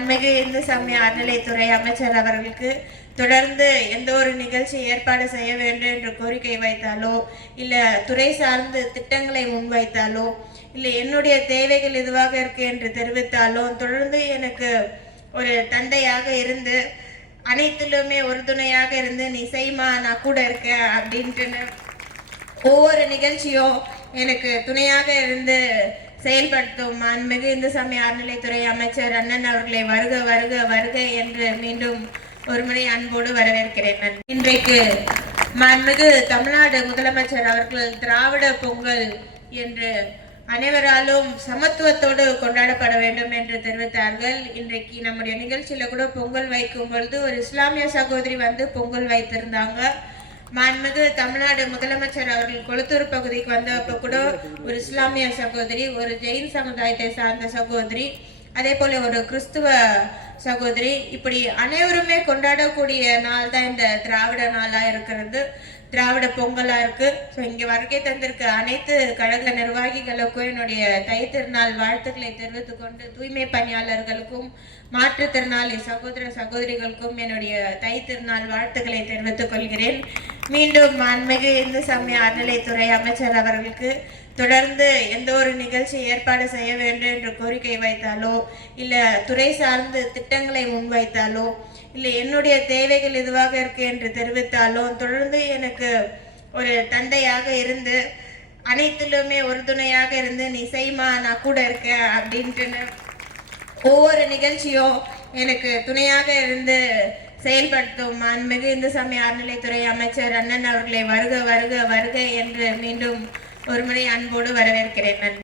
மாண்புமிகு இந்து சமய அறநிலைத்துறை அமைச்சர் அவர்களுக்கு தொடர்ந்து எந்த ஒரு நிகழ்ச்சி ஏற்பாடு செய்ய வேண்டும் என்று கோரிக்கை வைத்தாலோ இல்லை துறை சார்ந்து திட்டங்களை முன்வைத்தாலோ இல்லை என்னுடைய தேவைகள் இதுவாக இருக்கு என்று தெரிவித்தாலோ தொடர்ந்து எனக்கு ஒரு தந்தையாக இருந்து அனைத்திலுமே உறுதுணையாக இருந்து நீ செய்மா நான் கூட இருக்கேன் அப்படின்ட்டு ஒவ்வொரு மீகழ்ச்சியும் எனக்கு துணையாக இருந்து செயல்படுத்தும் மாண்புமிகு இந்து சமய அறநிலைத்துறை அமைச்சர் அண்ணன் அவர்களை வருக வருக வருக என்று மீண்டும் ஒருமுறை அன்போடு வரவேற்கிறேன். இன்றைக்கு மாண்புமிகு தமிழ்நாடு முதலமைச்சர் அவர்கள் திராவிட பொங்கல் என்று அனைவராலும் சமத்துவத்தோடு கொண்டாடப்பட வேண்டும் என்று தெரிவித்தார்கள். இன்றைக்கு நம்முடைய நிகழ்ச்சியில கூட பொங்கல் வைக்கும் பொழுது ஒரு இஸ்லாமிய சகோதரி வந்து பொங்கல் வைத்திருந்தாங்க. மாண்புமிகு தமிழ்நாடு முதலமைச்சர் அவர்கள் கொளுத்தூர் பகுதிக்கு வந்தப்ப கூட ஒரு இஸ்லாமிய சகோதரி, ஒரு ஜெயின் சமுதாயத்தை சார்ந்த சகோதரி, அதே போல ஒரு கிறிஸ்துவ சகோதரி, இப்படி அனைவருமே கொண்டாடக்கூடிய நாள் தான் இந்த திராவிட நாளா இருக்கிறது, திராவிட பொங்கலா இருக்கு. ஸோ இங்க வருகை தந்திருக்க அனைத்து கழக நிர்வாகிகளுக்கும் என்னுடைய தை திருநாள் வாழ்த்துக்களை தெரிவித்துக் கொண்டு தூய்மை பணியாளர்களுக்கும் மாற்றுத்திறனாளி சகோதர சகோதரிகளுக்கும் என்னுடைய தை திருநாள் வாழ்த்துக்களை தெரிவித்துக் கொள்கிறேன். மீண்டும் மாண்புமிகு இந்து சமய அறநிலைத்துறை அமைச்சர் அவர்களுக்கு தொடர்ந்து எந்த ஒரு நிகழ்ச்சி ஏற்பாடு செய்ய வேண்டும் என்று கோரிக்கை வைத்தாலோ இல்லை துறை சார்ந்து திட்டங்களை முன்வைத்தாலோ இல்லை என்னுடைய தேவைகள் இதுவாக இருக்கு என்று தெரிவித்தாலோ தொடர்ந்து எனக்கு ஒரு தந்தையாக இருந்து அனைத்திலுமே உறுதுணையாக இருந்து நீ செய்மா நான் கூட இருக்கேன் அப்படின்ட்டு ஒவ்வொரு நிகழ்ச்சியும் எனக்கு துணையாக இருந்து செயல்படுத்தும் மாண்புமிகு இந்து சமய அறநிலைத்துறை அமைச்சர் அண்ணன் அவர்களை வருக வருக வருக என்று மீண்டும் ஒருமுறை அன்போடு வரவேற்கிறேன்.